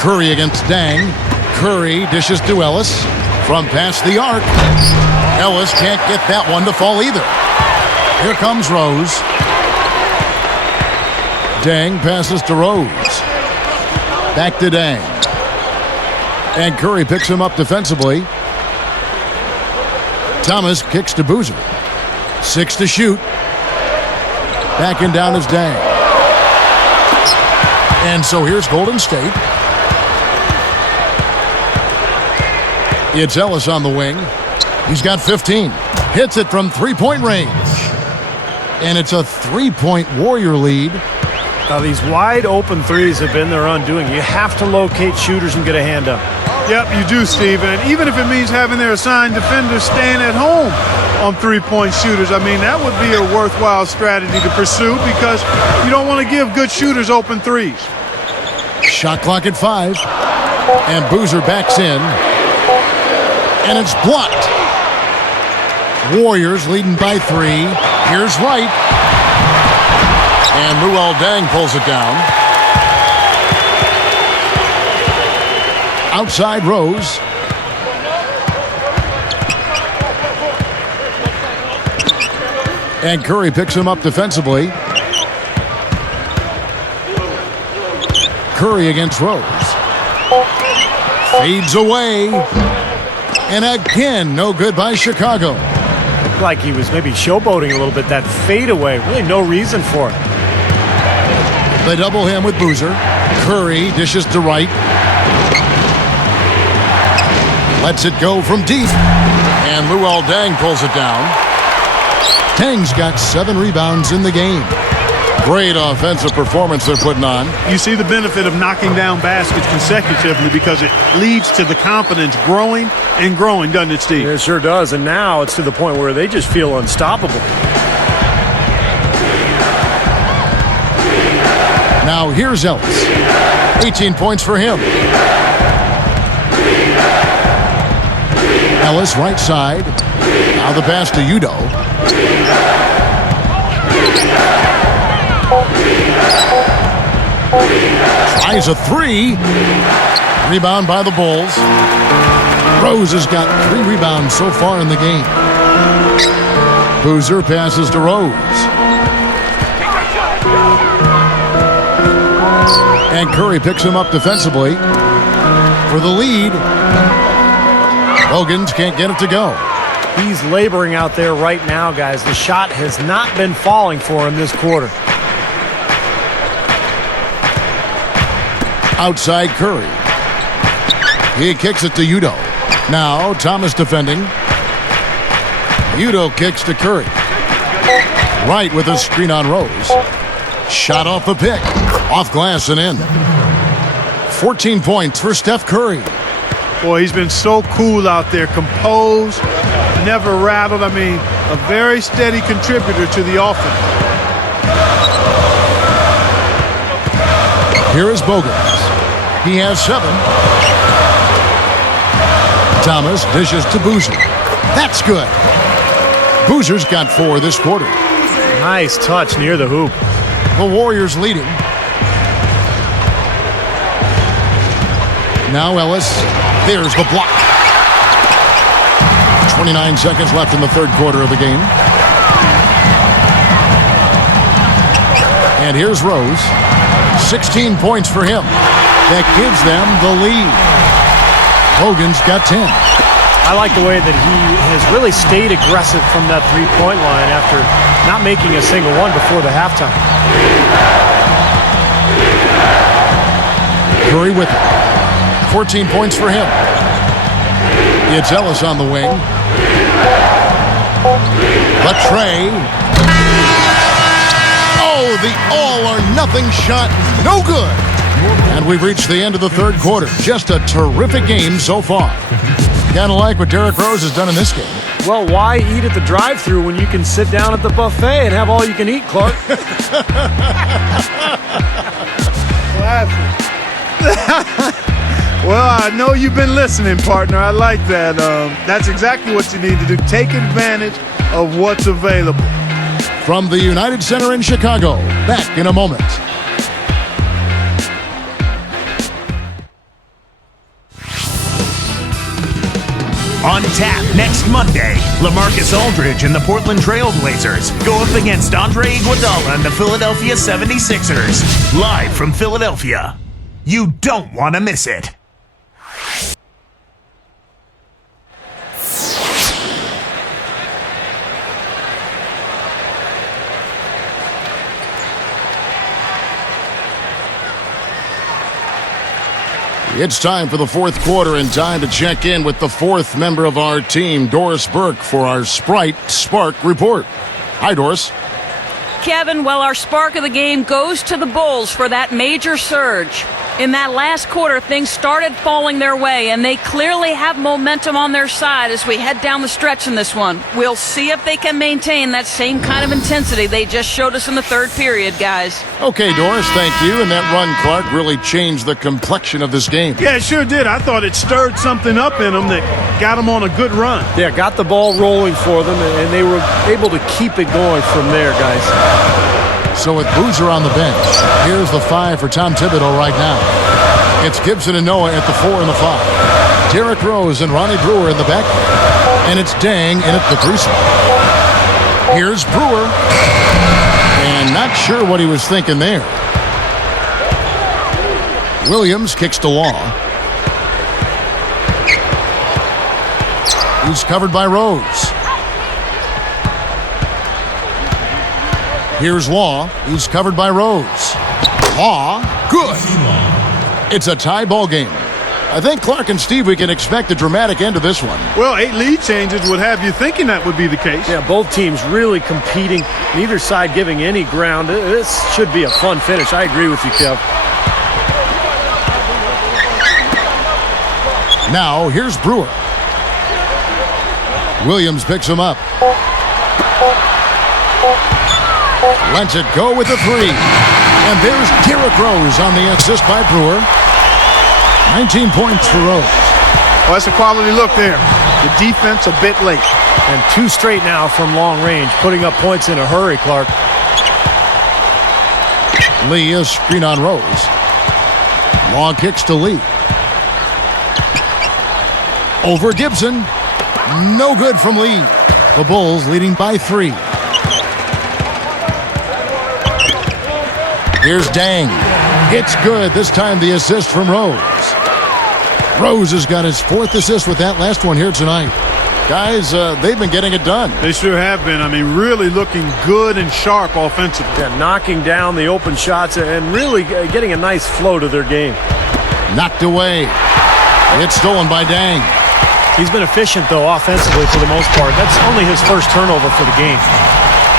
Curry against Deng. Curry dishes to Ellis. From past the arc. Ellis can't get that one to fall either. Here comes Rose. Deng passes to Rose. Back to Deng. And Curry picks him up defensively. Thomas kicks to Boozer. 6 to shoot. Backing down is Dang. And so here's Golden State. It's Ellis on the wing. He's got 15. Hits it from three-point range. And it's a three-point Warrior lead. Now, these wide open threes have been their undoing. You have to locate shooters and get a hand up. Yep, you do, Steve. And even if it means having their assigned defenders staying at home on three-point shooters, I mean, that would be a worthwhile strategy to pursue because you don't want to give good shooters open threes. Shot clock at 5. And Boozer backs in. And it's blocked. Warriors leading by 3. Here's Wright. And Luol Deng pulls it down. Outside Rose. And Curry picks him up defensively. Curry against Rose. Fades away. And again, no good by Chicago. Looked like he was maybe showboating a little bit. That fadeaway, really no reason for it. They double him with Boozer. Curry dishes to Wright. Lets it go from deep. And Luol Deng pulls it down. Deng's got 7 rebounds in the game. Great offensive performance they're putting on. You see the benefit of knocking down baskets consecutively because it leads to the confidence growing and growing, doesn't it, Steve? It sure does. And now it's to the point where they just feel unstoppable. Now here's Ellis. 18 points for him. Ellis right side. Now the pass to Udo. Tries a 3. Rebound by the Bulls. Rose has got 3 rebounds so far in the game. Boozer passes to Rose. And Curry picks him up defensively for the lead. Bogans can't get it to go. He's laboring out there right now, guys. The shot has not been falling for him this quarter. Outside Curry. He kicks it to Udo. Now Thomas defending. Udo kicks to Curry. Right with a screen on Rose. Shot off the pick. Off glass and in. 14 points for Steph Curry. Boy, he's been so cool out there. Composed, never rattled. I mean, a very steady contributor to the offense. Here is Bogans. He has 7. Thomas dishes to Boozer. That's good. Boozer's got 4 this quarter. Nice touch near the hoop. The Warriors leading. Now Ellis. There's the block. 29 seconds left in the third quarter of the game. And here's Rose. 16 points for him. That gives them the lead. Hogan's got 10. I like the way that he has really stayed aggressive from that three-point line after not making a single one before the halftime. Curry with it. 14 points for him. It's Ellis on the wing. Latrey. Oh, the all-or-nothing shot. No good. And we've reached the end of the third quarter. Just a terrific game so far. Kind of like what Derrick Rose has done in this game. Well, why eat at the drive-thru when you can sit down at the buffet and have all you can eat, Clark? Well, I know you've been listening, partner. I like that. That's exactly what you need to do. Take advantage of what's available. From the United Center in Chicago, back in a moment. On tap next Monday, LaMarcus Aldridge and the Portland Trail Blazers go up against Andre Iguodala and the Philadelphia 76ers. Live from Philadelphia. You don't want to miss it. It's time for the fourth quarter and time to check in with the fourth member of our team, Doris Burke, for our Sprite Spark Report. Hi, Doris. Kevin, well, our spark of the game goes to the Bulls for that major surge. In that last quarter, things started falling their way, and they clearly have momentum on their side as we head down the stretch in this one. We'll see if they can maintain that same kind of intensity they just showed us in the third period, guys. Okay, Doris, thank you. And that run, Clark, really changed the complexion of this game. Yeah, it sure did. I thought it stirred something up in them that got them on a good run. Yeah, got the ball rolling for them, and they were able to keep it going from there, guys. So with Boozer on the bench, here's the 5 for Tom Thibodeau right now. It's Gibson and Noah at the 4 and the 5. Derrick Rose and Ronnie Brewer in the back. And it's Dang in at the 3 spot. Here's Brewer. And not sure what he was thinking there. Williams kicks to Law. He's covered by Rose. Here's Law. He's covered by Rose. Law. Good. It's a tie ball game. I think, Clark and Steve, we can expect a dramatic end to this one. Well, 8 lead changes would have you thinking that would be the case. Yeah, both teams really competing. Neither side giving any ground. This should be a fun finish. I agree with you, Kev. Now, here's Brewer. Williams picks him up. Lets it go with the 3. And there's Derrick Rose on the assist by Brewer. 19 points for Rose. Well, that's a quality look there. The defense a bit late. And 2 straight now from long range, putting up points in a hurry, Clark. Lee is screen on Rose. Law kicks to Lee. Over Gibson. No good from Lee. The Bulls leading by 3. Here's Dang. It's good. This time the assist from Rose. Rose has got his 4th assist with that last one here tonight. Guys, they've been getting it done. They sure have been. I mean, really looking good and sharp offensively. Yeah, knocking down the open shots and really getting a nice flow to their game. Knocked away. It's stolen by Dang. He's been efficient, though, offensively for the most part. That's only his first turnover for the game.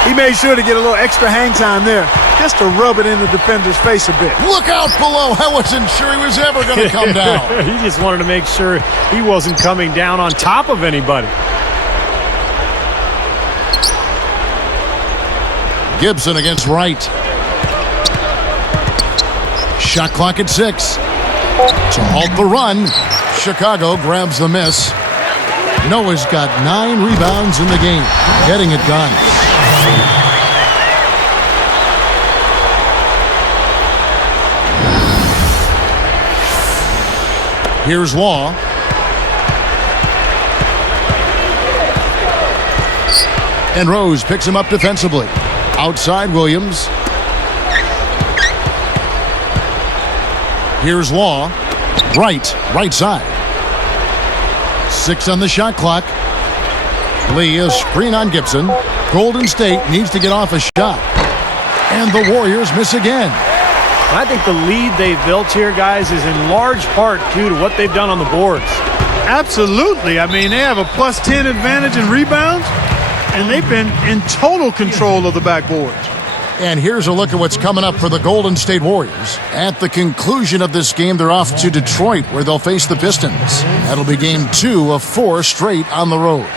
He made sure to get a little extra hang time there, just to rub it in the defender's face a bit. Look out below. I wasn't sure he was ever going to come down. He just wanted to make sure he wasn't coming down on top of anybody. Gibson against Wright. Shot clock at 6. To halt the run, Chicago grabs the miss. Noah's got 9 rebounds in the game, getting it done. Here's Law. And Rose picks him up defensively. Outside Williams. Here's Law. Right side. 6 on the shot clock. Lee is screen on Gibson. Golden State needs to get off a shot. And the Warriors miss again. I think the lead they've built here, guys, is in large part due to what they've done on the boards. Absolutely. I mean, they have a plus 10 advantage in rebounds, and they've been in total control of the backboards. And here's a look at what's coming up for the Golden State Warriors. At the conclusion of this game, they're off to Detroit, where they'll face the Pistons. That'll be game 2 of 4 straight on the road.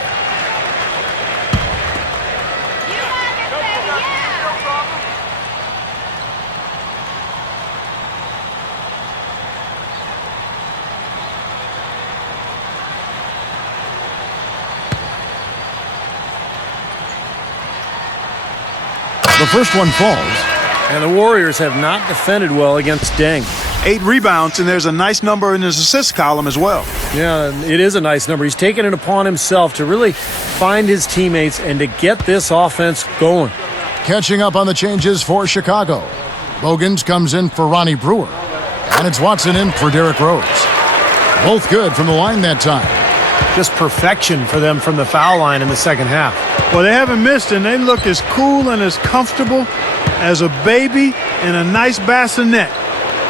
The first one falls. And the Warriors have not defended well against Deng. 8 rebounds, and there's a nice number in his assist column as well. Yeah, it is a nice number. He's taken it upon himself to really find his teammates and to get this offense going. Catching up on the changes for Chicago. Bogans comes in for Ronnie Brewer. And it's Watson in for Derrick Rose. Both good from the line that time. Just perfection for them from the foul line in the second half. Well, they haven't missed, and they look as cool and as comfortable as a baby in a nice bassinet.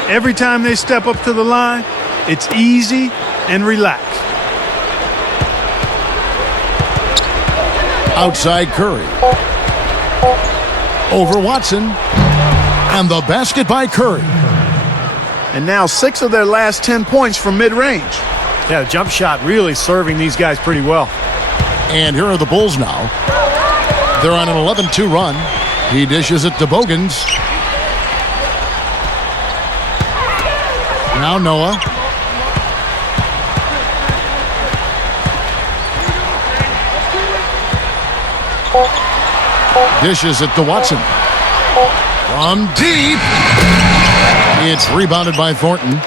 Every time they step up to the line, It's easy and relaxed. Outside Curry. Over Watson. And the basket by Curry. And now 6 of their last 10 points from mid-range. Yeah, the jump shot really serving these guys pretty well. And here are the Bulls now. They're on an 11-2 run. He dishes it to Bogans. Now Noah. Dishes it to Watson. From deep. It's rebounded by Thornton.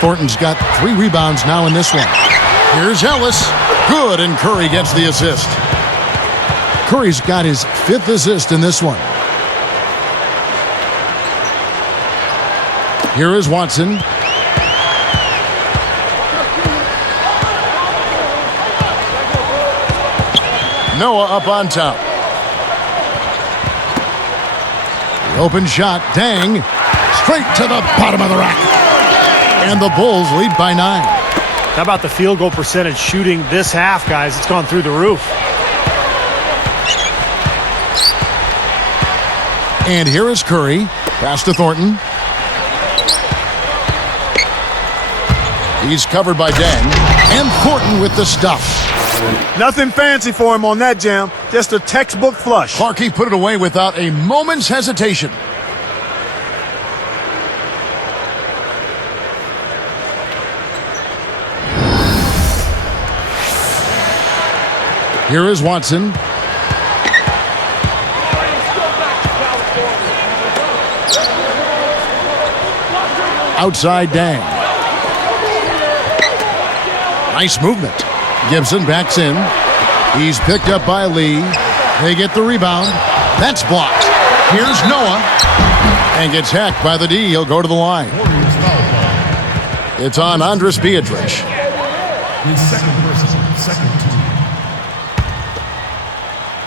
Thornton's got 3 rebounds now in this one. Here's Ellis. Good, and Curry gets the assist. Curry's got his 5th assist in this one. Here is Watson. Noah up on top. The open shot, Dang, straight to the bottom of the rack. And the Bulls lead by 9. How about the field goal percentage shooting this half, guys? It's gone through the roof. And here is Curry. Pass to Thornton. He's covered by Dang. And Thornton with the stuff. Nothing fancy for him on that jam. Just a textbook flush. Clarkey put it away without a moment's hesitation. Here is Watson. Outside Dang. Nice movement. Gibson backs in. He's picked up by Lee. They get the rebound. That's blocked. Here's Noah. And gets hacked by the D. He'll go to the line. It's on Andres Beatrice. His second person, second team.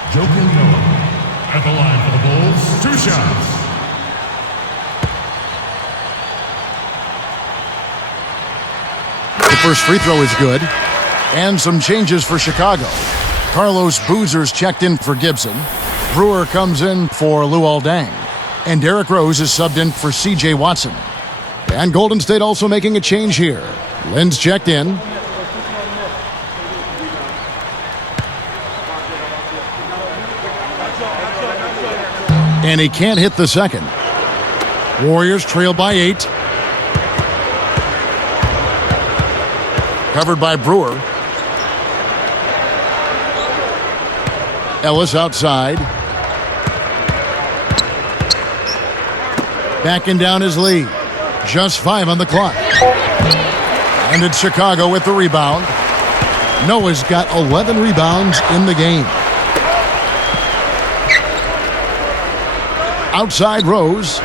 Joakim Noah at the line for the Bulls. 2 shots. The first free throw is good. And some changes for Chicago. Carlos Boozer's checked in for Gibson. Brewer comes in for Luol Deng. And Derrick Rose is subbed in for C.J. Watson. And Golden State also making a change here. Lynn's checked in. And he can't hit the second. Warriors trail by 8. Covered by Brewer. Ellis outside. Backing down his lead. Just 5 on the clock. And it's Chicago with the rebound. Noah's got 11 rebounds in the game. Outside Rose.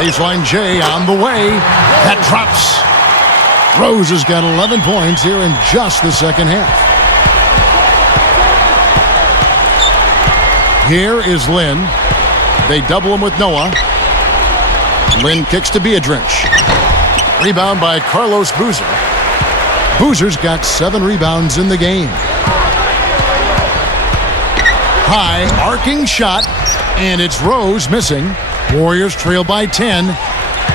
Baseline J on the way. That drops. Rose has got 11 points here in just the second half. Here is Lynn. They double him with Noah. Lynn kicks to Beatrice. Rebound by Carlos Boozer. Boozer's got 7 rebounds in the game. High arcing shot, and it's Rose missing. Warriors trail by 10.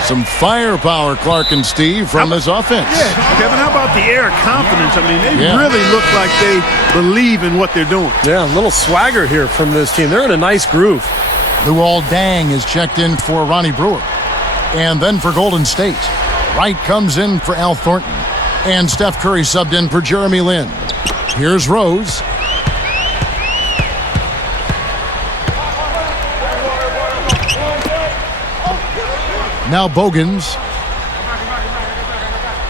Some firepower, Clark and Steve, from this offense. Yeah, Kevin, how about the air of confidence? I mean, they really look like they believe in what they're doing. Yeah, a little swagger here from this team. They're in a nice groove. Luol Deng is checked in for Ronnie Brewer. And then for Golden State, Wright comes in for Al Thornton. And Steph Curry subbed in for Jeremy Lin. Here's Rose. Now Bogans.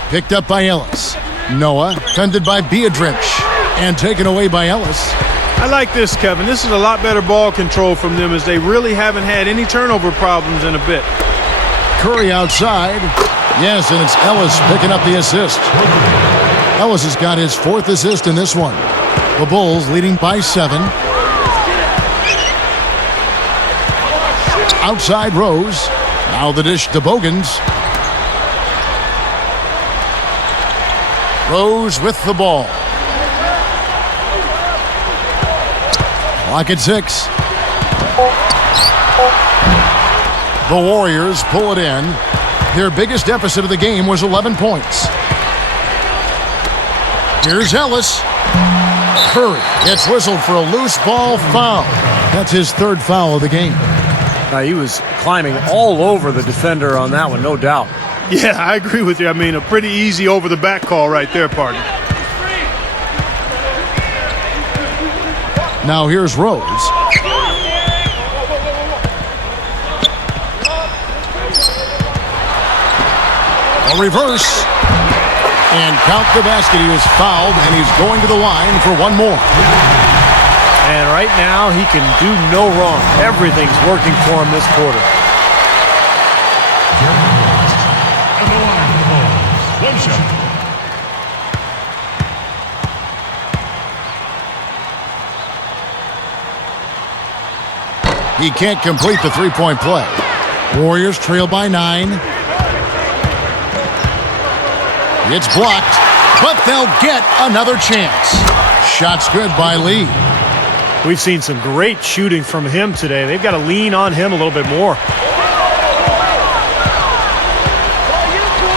Picked up by Ellis. Noah tended by Beatrice. And taken away by Ellis. I like this, Kevin. This is a lot better ball control from them as they really haven't had any turnover problems in a bit. Curry outside. Yes, and it's Ellis picking up the assist. Ellis has got his 4th assist in this one. The Bulls leading by 7. Outside Rose. Now the dish to Bogans. Rose with the ball. Clock at 6. The Warriors pull it in. Their biggest deficit of the game was 11 points. Here's Ellis. Curry gets whistled for a loose ball foul. That's his third foul of the game. He was climbing all over the defender on that one, no doubt. Yeah, I agree with you. I mean, a pretty easy over-the-back call right there, partner. Now here's Rose. A reverse. And count the basket. He was fouled, and he's going to the line for one more. And right now, he can do no wrong. Everything's working for him this quarter. And the line for the Bulls. One shot. He can't complete the three-point play. Warriors trail by 9. It's blocked, but they'll get another chance. Shot's good by Lee. We've seen some great shooting from him today. They've got to lean on him a little bit more.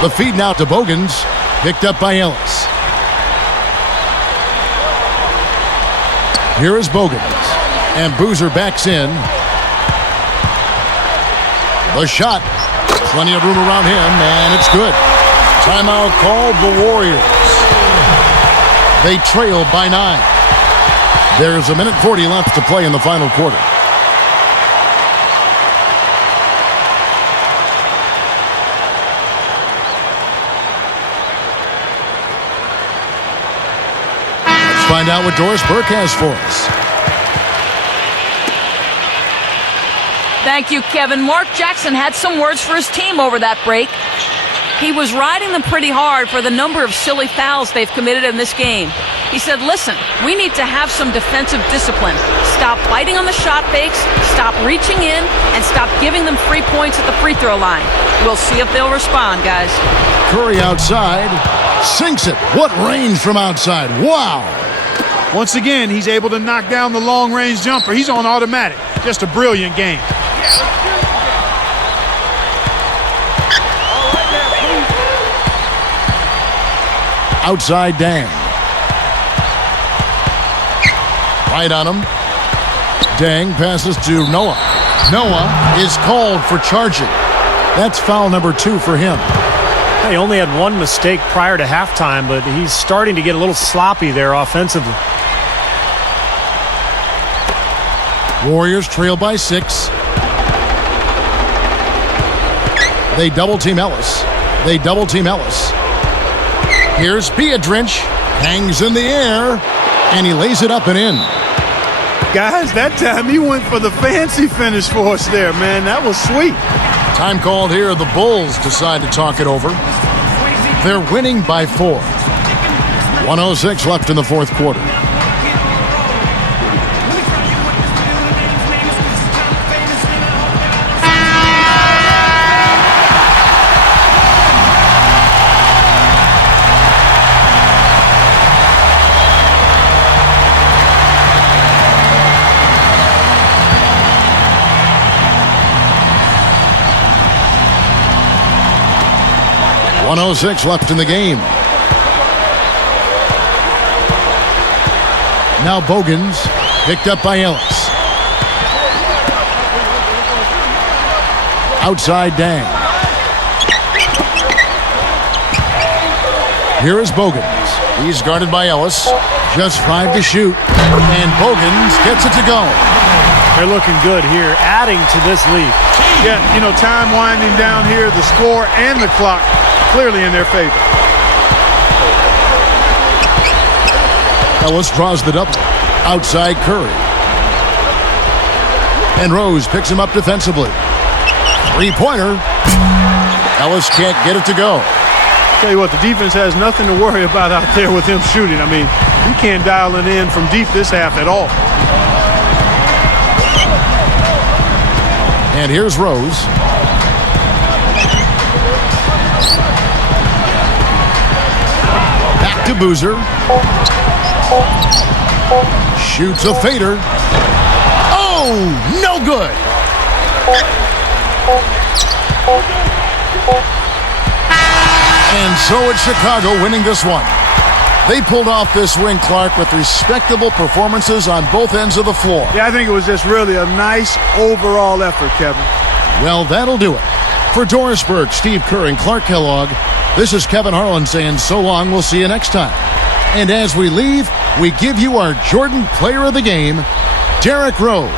The feed now to Bogans, picked up by Ellis. Here is Bogans, and Boozer backs in. The shot, plenty of room around him, and it's good. Timeout called the Warriors. They trail by 9. There's a minute 40 left to play in the final quarter. Let's find out what Doris Burke has for us. Thank you, Kevin. Mark Jackson had some words for his team over that break. He was riding them pretty hard for the number of silly fouls they've committed in this game. He said, listen, we need to have some defensive discipline. Stop biting on the shot fakes, stop reaching in, and stop giving them free points at the free throw line. We'll see if they'll respond, guys. Curry outside, sinks it. What range from outside. Wow. Once again, he's able to knock down the long-range jumper. He's on automatic. Just a brilliant game. Outside Dang. Right on him. Dang passes to Noah. Noah is called for charging. That's foul number 2 for him. He only had one mistake prior to halftime, but he's starting to get a little sloppy there offensively. Warriors trail by 6. They double-team Ellis. They double-team Ellis. Here's Beadrinch. Hangs in the air, and he lays it up and in. Guys, that time he went for the fancy finish for us there, man. That was sweet. Time called here. The Bulls decide to talk it over. They're winning by 4. 1:06 left in the fourth quarter. .106 left in the game. Now Bogans, picked up by Ellis. Outside Dang. Here is Bogans. He's guarded by Ellis. Just 5 to shoot. And Bogans gets it to go. They're looking good here, adding to this lead. Yeah, you know, time winding down here, the score and the clock clearly in their favor. Ellis draws the double. Outside Curry. And Rose picks him up defensively. Three-pointer. Ellis can't get it to go. Tell you what, the defense has nothing to worry about out there with him shooting. I mean, you can't dial it in from deep this half at all. And here's Rose. Back to Boozer. Shoots a fader. Oh, no good. And so it's Chicago winning this one. They pulled off this win, Clark, with respectable performances on both ends of the floor. Yeah, I think it was just really a nice overall effort, Kevin. Well, that'll do it. For Doris Burke, Steve Kerr, and Clark Kellogg, this is Kevin Harlan saying so long. We'll see you next time. And as we leave, we give you our Jordan Player of the Game, Derrick Rose.